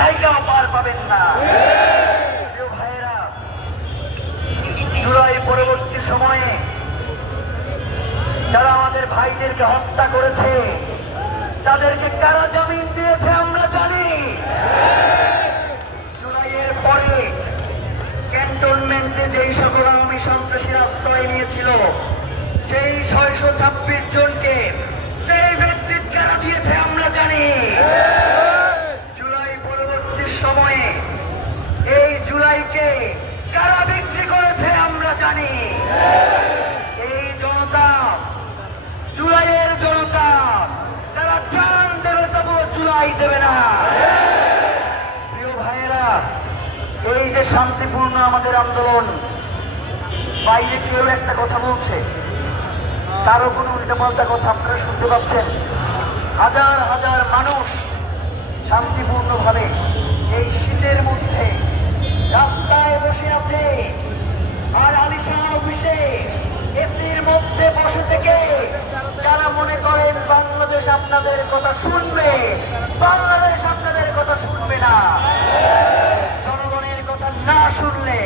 থাইকাও পার পাবেন না। প্রিয় ভাইয়েরা, জুলাই পরবর্তী সময়ে যারা আমাদের ভাইদেরকে হত্যা করেছে তাদেরকে কারা জামিন দিয়েছে আমরা জানি। জুলাইয়ের পরে ক্যান্টনমেন্টে যেই সকল আওয়ামী সন্ত্রাসীরা আশ্রয় নিয়েছিল, সেই 626 জনকে সেভ এক্সিট কারা দিয়েছে আমরা জানি। জুলাই পরবর্তী সময়ে এই জুলাইকে কারা বিক্রি করেছে আমরা জানি। এই জনতা, জুলাইয়ের জনতা, তারা জান দেবে তবুও জুলাই দেবে না। প্রিয় ভাইয়েরা, এই যে শান্তিপূর্ণ আমাদের আন্দোলন, বাইরে কেউ একটা কথা বলছে, কারো কোনো উল্টাপাল্টা কথা আপনারা শুনতে পাচ্ছেন? হাজার হাজার মানুষ শান্তিপূর্ণভাবে এই শীতের মধ্যে রাস্তায় বসে আছে, আর আলিশান অফিসে এসির মধ্যে বসে থেকে যারা মনে করেন বাংলাদেশ আপনাদের কথা শুনবে, বাংলাদেশ আপনাদের কথা শুনবে না। জনগণের কথা না শুনলে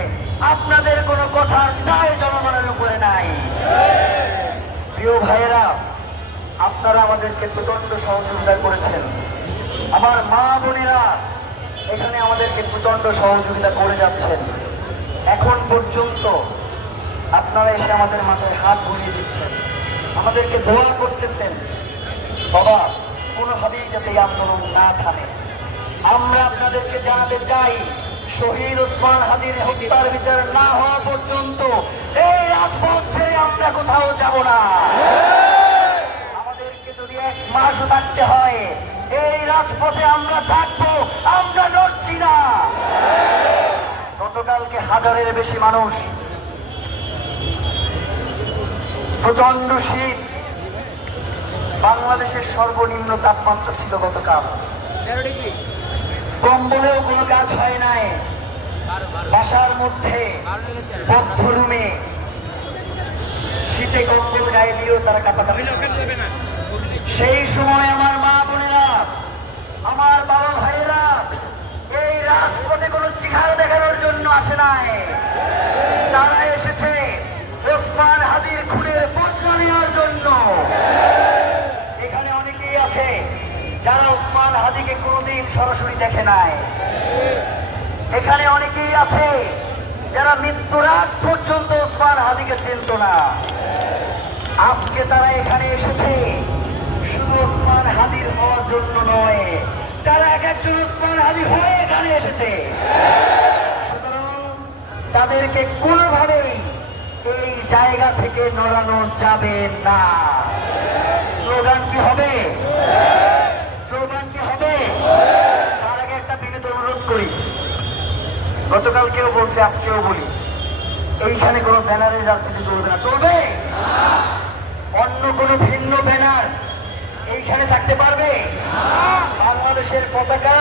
আপনাদের কোনো কথার দায় জনগণের উপরে নাই। প্রিয় ভাইয়েরা, আপনারা আমাদেরকে প্রচন্ড সহযোগিতা করেছেন। আমার মা বোনেরা এখানে আমাদেরকে প্রচন্ড সহযোগিতা করে যাচ্ছেন। এখন পর্যন্ত আপনারা এসে আমাদের মাথায় হাত বুলিয়ে দিচ্ছেন, আমাদেরকে দোয়া করতেছেন, বাবা কোনোভাবেই যাতে এই আন্দোলন না থামে। আমরা আপনাদেরকে জানাতে চাই, শহীদ ওসমান হাদির হত্যার বিচার না হওয়া পর্যন্ত এই রাজপথ ছেড়ে আমরা কোথাও যাব না। আমাদেরকে যদি 1 মাসও থাকতে হয় এই রাজপথে আমরা থাকবো, আমরা নড়ছি না। গতকালকে 1000-এর বেশি মানুষ, প্রচন্ড শীত, বাংলাদেশের সর্বনিম্ন তাপমাত্রা ছিল গতকাল 13 ডিগ্রি। কম্বলেও কোনো কাজ হয় নাই, বাসার মধ্যে বদ্ধ রুমে শীতে কম্বল গায়ে দিয়েও তারা কাঁপাকাঁপি করছে। সেই সময় আমার মা বোনেরা, আমার বাবা ভাইয়েরা এই রাজপথে কোনো চেহারা দেখানোর জন্য আসে নাই, তারা এসেছে ওসমান হাদির খুনের বদলা নেওয়ার জন্য। এখানে অনেকেই আছে যারা ওসমান হাদিকে কোনোদিন সরাসরি দেখে নাই। এখানে অনেকেই আছে যারা মৃত্যুর আগ পর্যন্ত ওসমান হাদিকে চিনত না। আজকে তারা এখানে এসেছে শুধু ওসমান হাদির হওয়ার জন্য নয়, তারা এক একজন ওসমান হাদি হয়ে এখানে এসেছে। সুতরাং তাদেরকে কোনোভাবেই এই জায়গা থেকে নড়ানো যাবে না। স্লোগান কি হবে? স্লোগান কি হবে? তার আগে একটা বিনীত অনুরোধ করি, গতকালকেও বলছি আজকেও বলি, এইখানে কোনো ব্যানারের রাজনীতি চলবে না। চলবে? অন্য কোনো ভিন্ন ব্যানার এইখানে থাকতে পারবে? বাংলাদেশের পতাকা